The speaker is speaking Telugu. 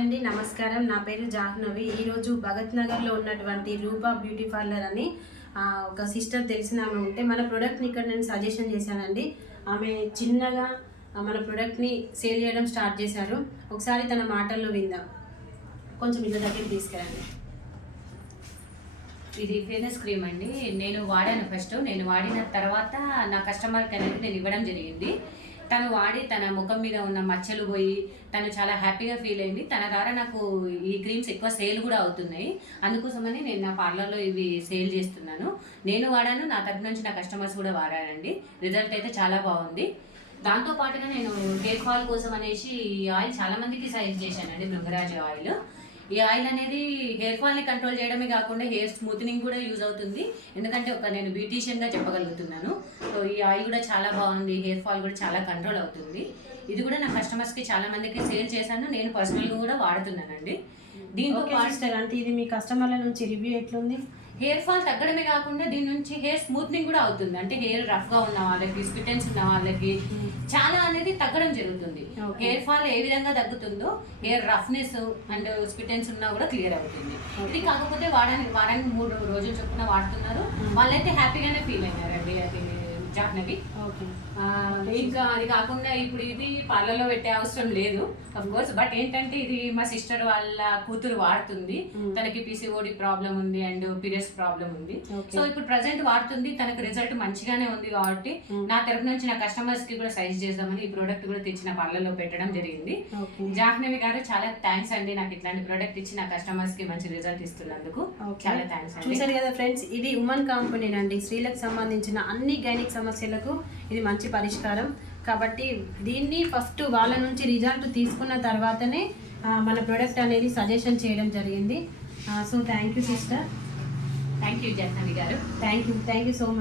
అండి, నమస్కారం. నా పేరు జాహ్నవి. ఈరోజు భగత్ నగర్లో ఉన్నటువంటి రూపా బ్యూటీ పార్లర్ అని ఒక సిస్టర్ తెలిసిన ఆమె ఉంటే మన ప్రోడక్ట్ని ఇక్కడ నేను సజెషన్ చేశానండి. ఆమె చిన్నగా మన ప్రోడక్ట్ని సేల్ చేయడం స్టార్ట్ చేశారు. ఒకసారి తన మాటల్లో విందాం. కొంచెం ఇంత దగ్గరికి తీసుకురండి. ఇది ఫేమస్ క్రీమ్ అండి. నేను వాడాను. నేను వాడిన తర్వాత నా కస్టమర్కి అనేది నేను ఇవ్వడం జరిగింది. తను వాడి తన ముఖం మీద ఉన్న మచ్చలు పోయి తను చాలా హ్యాపీగా ఫీల్ అయింది. తన ద్వారా నాకు ఈ క్రీమ్స్ ఎక్కువ సేల్ కూడా అవుతున్నాయి. అందుకోసమని నేను నా పార్లర్లో ఇవి సేల్ చేస్తున్నాను. నేను వాడాను, నా తరపు నుంచి నా కస్టమర్స్ కూడా వాడారండి. రిజల్ట్ అయితే చాలా బాగుంది. దాంతో పాటుగా నేను హెయిర్ ఫాల్ కోసం అనేసి ఈ ఆయిల్ చాలా మందికి సజెస్ట్ చేశానండి. భృంగరాజ ఆయిల్. ఈ ఆయిల్ అనేది హెయిర్ ఫాల్ని కంట్రోల్ చేయడమే కాకుండా హెయిర్ స్మూత్నింగ్ కూడా యూజ్ అవుతుంది. ఎందుకంటే నేను బ్యూటీషియన్గా చెప్పగలుగుతున్నాను. సో ఈ ఆయిల్ కూడా చాలా బాగుంది. హెయిర్ ఫాల్ కూడా చాలా కంట్రోల్ అవుతుంది. ఇది కూడా నా కస్టమర్స్కి చాలా మందికి సేల్ చేశాను. నేను పర్సనల్గా కూడా వాడుతున్నానండి. దీంతో అంటే ఇది మీ కస్టమర్ల నుంచి రివ్యూ ఎట్లుంది? హెయిర్ ఫాల్ తగ్గడమే కాకుండా దీని నుంచి హెయిర్ స్మూత్నింగ్ కూడా అవుతుంది. అంటే హెయిర్ రఫ్గా ఉన్న వాళ్ళకి, స్పిటెన్స్ ఉన్న వాళ్ళకి చాలా అనేది తగ్గడం జరుగుతుంది. హెయిర్ ఫాల్ ఏ విధంగా తగ్గుతుందో హెయిర్ రఫ్నెస్ అండ్ స్పిటెన్స్ ఉన్నా కూడా క్లియర్ అవుతుంది. ఇది కాకపోతే వారానికి 3 రోజులు చొప్పున వాడుతున్నారు. వాళ్ళైతే హ్యాపీగానే ఫీల్ అయినారండి. అది జాహ్నవి. ఇంకా అది కాకుండా ఇప్పుడు ఇది పార్లర్లో పెట్టే అవసరం లేదు అఫ్ కోర్స్. బట్ ఏంటంటే ఇది మా సిస్టర్ వాళ్ళ కూతురు వాడుతుంది. తనకి PCOD ప్రాబ్లం ఉంది అండ్ పీరియడ్స్ ప్రాబ్లం ఉంది. సో ఇప్పుడు ప్రజెంట్ వాడుతుంది. తనకు రిజల్ట్ మంచిగానే ఉంది కాబట్టి నా తరపు నుంచి నా కస్టమర్స్ కి కూడా సజెస్ట్ చేద్దామని ఈ ప్రోడక్ట్ కూడా తెచ్చి నా పార్లర్లో పెట్టడం జరిగింది. జాహ్నవి గారు చాలా థ్యాంక్స్ అండి. నాకు ఇట్లాంటి ప్రోడక్ట్ ఇచ్చి నా కస్టమర్స్ కి మంచి రిజల్ట్ ఇస్తున్నందుకు చాలా థ్యాంక్స్ అండి. చూసారు కదా ఫ్రెండ్స్, ఇది ఉమెన్ కాంపెనీ అండి. స్త్రీలకు సంబంధించిన అన్ని గైనిక్ సమస్యలకు ఇది మంచి పరిష్కారం. కాబట్టి దీన్ని ఫస్ట్ వాళ్ళ నుంచి రిజల్ట్ తీసుకున్న తర్వాతనే మన ప్రోడక్ట్ అనేది సజెషన్ చేయడం జరిగింది. So thank you sister. Thank you Jahnavi garu. Thank you so much.